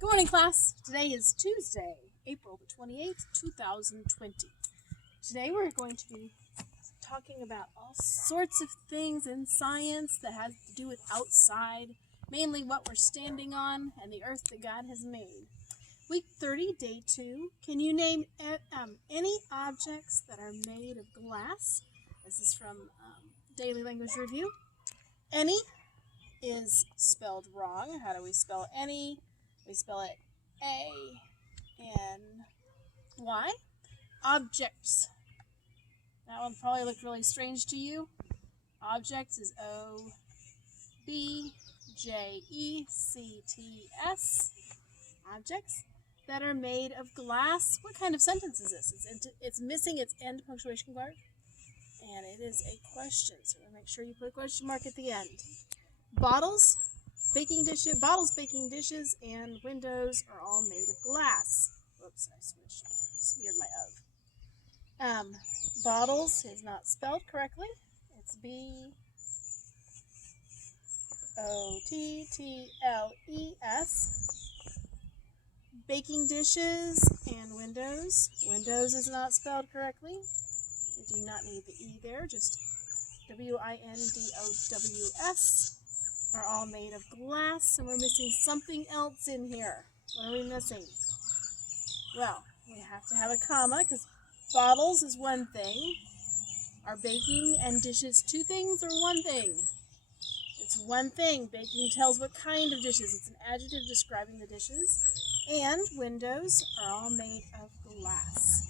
Good morning, class. Today is Tuesday, April the 28th, 2020. Today we're going to be talking about all sorts of things in science that has to do with outside, mainly what we're standing on and the earth that God has made. Week 30, day 2. Can you name any objects that are made of glass? This is from Daily Language Review. Any is spelled wrong. How do we spell any? We spell it A-N-Y. Objects. That one probably looked really strange to you. Objects is O-B-J-E-C-T-S. Objects that are made of glass. What kind of sentence is this? It's missing its end punctuation mark, and it is a question. So make sure you put a question mark at the end. Bottles, baking dishes, and windows are all made of glass. Whoops, I smeared my of. Bottles is not spelled correctly. It's B-O-T-T-L-E-S. Baking dishes and windows. Windows is not spelled correctly. We do not need the E there, just W-I-N-D-O-W-S. Are all made of glass, and we're missing something else in here. What are we missing? Well, we have to have a comma, because bottles is one thing. Are baking and dishes two things or one thing? It's one thing. Baking tells what kind of dishes. It's an adjective describing the dishes. And windows are all made of glass.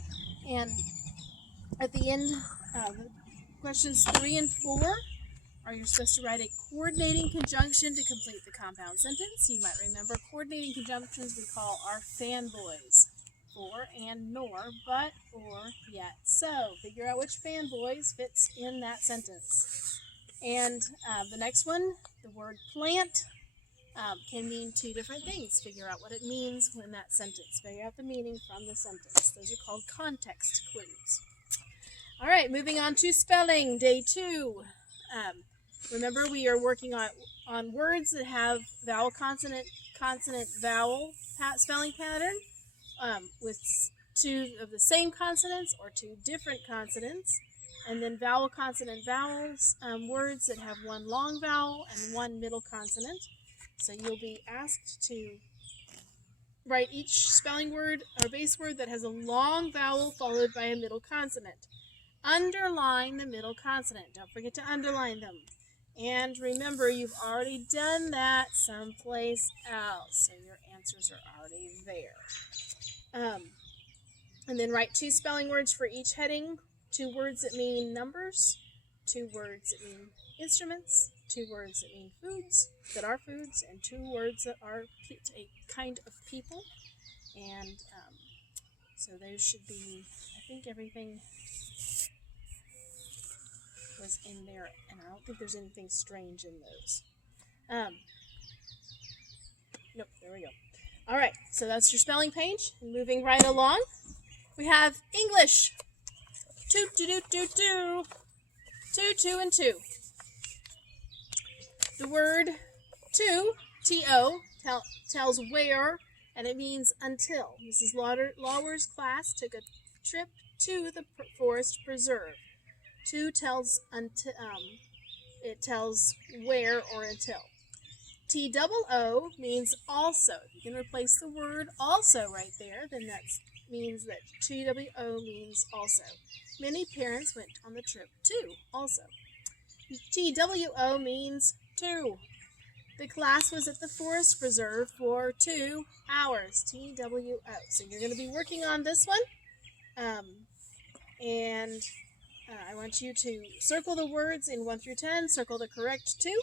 And at the end, questions 3 and 4, you're supposed to write a coordinating conjunction to complete the compound sentence. You might remember coordinating conjunctions we call our fanboys. For and nor, but, or, yet. So, figure out which fanboys fits in that sentence. And the next one, the word plant, can mean two different things. Figure out what it means in that sentence. Figure out the meaning from the sentence. Those are called context clues. All right, moving on to spelling, day 2. Remember, we are working on words that have vowel, consonant, vowel spelling pattern with two of the same consonants or two different consonants, and then vowel, consonant, vowels, words that have one long vowel and one middle consonant. So you'll be asked to write each spelling word or base word that has a long vowel followed by a middle consonant. Underline the middle consonant. Don't forget to underline them. And remember, you've already done that someplace else, so your answers are already there. And then write 2 spelling words for each heading, 2 words that mean numbers, 2 words that mean instruments, 2 words that mean foods, that are foods, and 2 words that are a kind of people. And so those should be, I think everything was in there, and I don't think there's anything strange in those. Nope, there we go. All right, so that's your spelling page. Moving right along, we have English. 2, 2, 2, 2, 2, 2, and 2. The word to, T-O, tells where, and it means until. Mrs. Lawer's class took a trip to the forest preserve. To tells it tells where or until. T-O-O means also. You can replace the word also right there, then that means that T-O-O means also. Many parents went on the trip too, also. T-W-O means 2. The class was at the forest preserve for 2 hours. T-W-O. So you're going to be working on this one. I want you to circle the words in 1 through 10, circle the correct 2,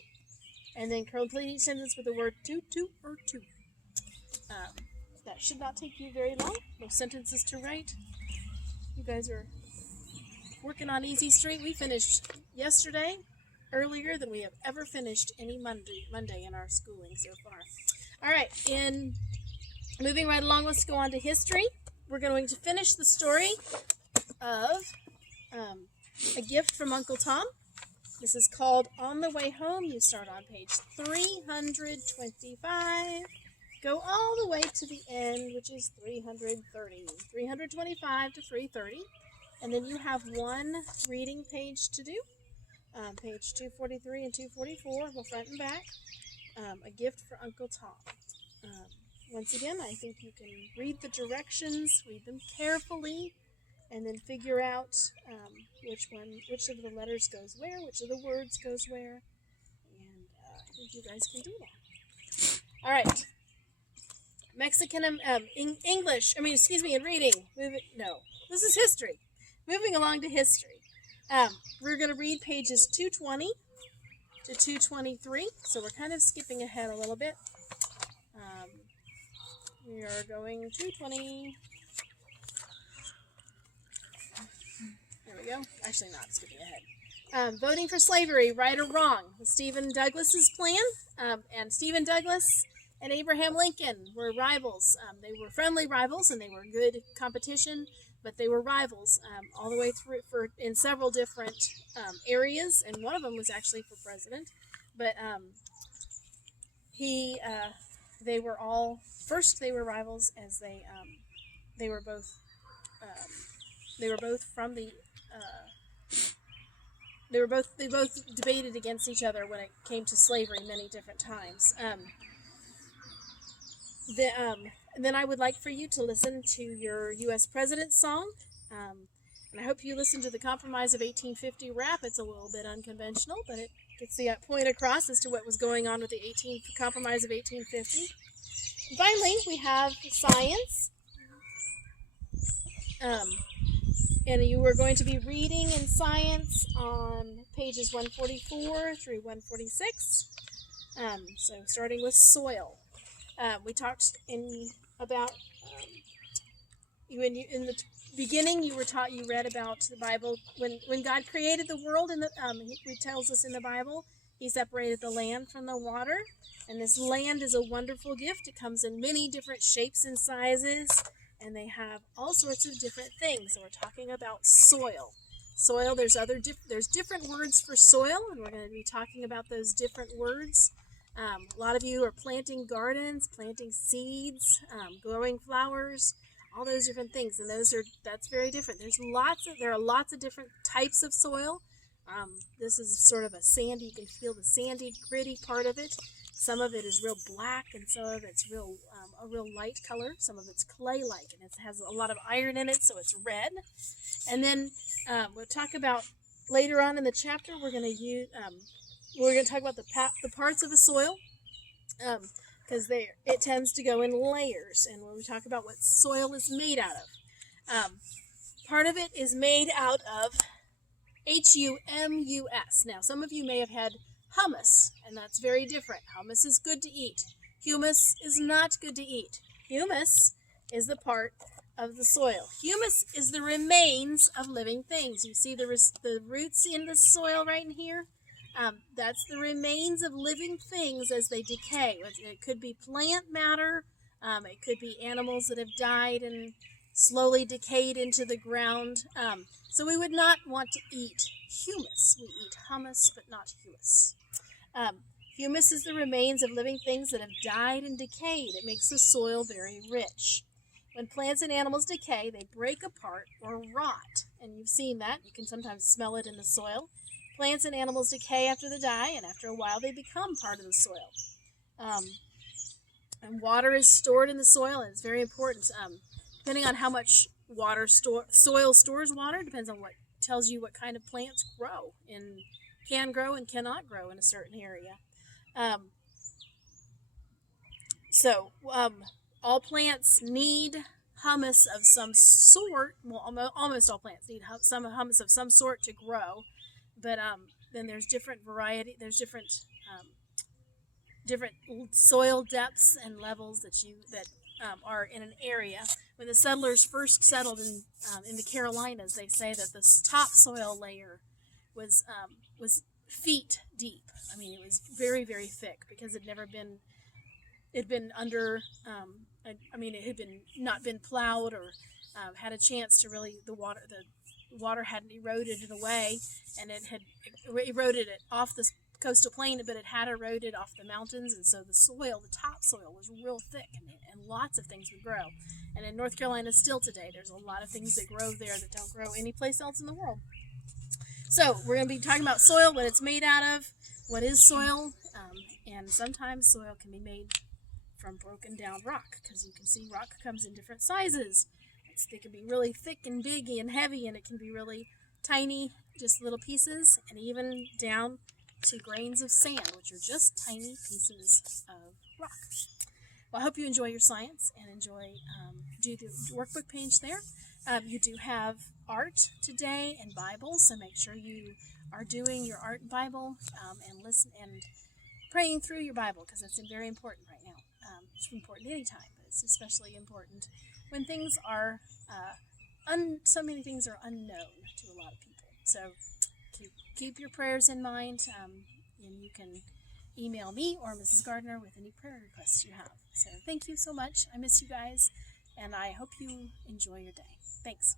and then complete each sentence with the word to, or to. That should not take you very long. No sentences to write. You guys are working on easy street. We finished yesterday earlier than we have ever finished any Monday in our schooling so far. All right, moving right along, let's go on to history. We're going to finish the story of A Gift from Uncle Tom. This is called On the Way Home. You start on page 325 go all the way to the end, which is 330. 325 to 330. And then you have one reading page to do. Page 243 and 244, both front and back. A gift for Uncle Tom. Once again, I think you can read the directions, read them carefully, and then figure out which of the letters goes where, which of the words goes where, and I think you guys can do that. All right. Mexican, English. In reading. This is history. Moving along to history. We're going to read pages 220 to 223. So we're kind of skipping ahead a little bit. We are going 220. There we go. Actually, not skipping ahead. Voting for slavery, right or wrong? Stephen Douglas's plan. And Stephen Douglas and Abraham Lincoln were rivals. They were friendly rivals, and they were good competition, but they were rivals all the way through in several different areas, and one of them was actually for president. But they were all they were rivals as they were both from the they both debated against each other when it came to slavery many different times. Then I would like for you to listen to your U.S. President's song, and I hope you listen to the Compromise of 1850 rap. It's a little bit unconventional, but it gets the point across as to what was going on with the Compromise of 1850. And finally, we have science. And you are going to be reading in science on pages 144 through 146. So starting with soil. We talked about in the beginning. You read about the Bible when God created the world, and He tells us in the Bible He separated the land from the water, and this land is a wonderful gift. It comes in many different shapes and sizes, and they have all sorts of different things. So we're talking about soil. Soil. There's different words for soil, and we're going to be talking about those different words. A lot of you are planting gardens, planting seeds, growing flowers, all those different things, and that's very different. There are lots of different types of soil. This is sort of a sandy. You can feel the sandy, gritty part of it. Some of it is real black, and some of it's a real light color. Some of it's clay-like, and it has a lot of iron in it, so it's red. And then we'll talk about later on in the chapter. We're going to talk about the parts of the soil, because it tends to go in layers. And when we talk about what soil is made out of, part of it is made out of humus. Now, some of you may have had hummus, and that's very different. Hummus is good to eat. Humus is not good to eat. Humus is the part of the soil. Humus is the remains of living things. You see the roots in the soil right in here? That's the remains of living things as they decay. It could be plant matter. It could be animals that have died and slowly decayed into the ground. So we would not want to eat humus. We eat hummus, but not humus. Humus is the remains of living things that have died and decayed. It makes the soil very rich. When plants and animals decay, they break apart or rot. And you've seen that. You can sometimes smell it in the soil. Plants and animals decay after they die, and after a while they become part of the soil. And water is stored in the soil, and it's very important. Depending on how much soil stores water, depends on what tells you what kind of plants can grow and cannot grow in a certain area. All plants need humus of some sort. Well, almost all plants need some humus of some sort to grow. But then there's different variety. There's different soil depths and levels that are in an area. When the settlers first settled in the Carolinas, they say that the topsoil layer was feet deep. I mean, it was very, very thick because it had been under. It had not been plowed or had a chance to really the water hadn't eroded it away, and it had eroded it off the coastal plain, but it had eroded off the mountains, and so the soil, the topsoil, was real thick, and lots of things would grow. And in North Carolina still today, there's a lot of things that grow there that don't grow anyplace else in the world. So we're going to be talking about soil, what it's made out of, what is soil, and sometimes soil can be made from broken down rock, because you can see rock comes in different sizes. It can be really thick and big and heavy, and it can be really tiny, just little pieces, and even down to grains of sand, which are just tiny pieces of rock. Well, I hope you enjoy your science and do the workbook page there. You do have art today and Bible, so make sure you are doing your art and Bible and listen and praying through your Bible, because that's very important right now. It's important anytime, but it's especially important when things are so many things are unknown to a lot of people. So keep your prayers in mind, and you can email me or Mrs. Gardner with any prayer requests you have. So thank you so much. I miss you guys, and I hope you enjoy your day. Thanks.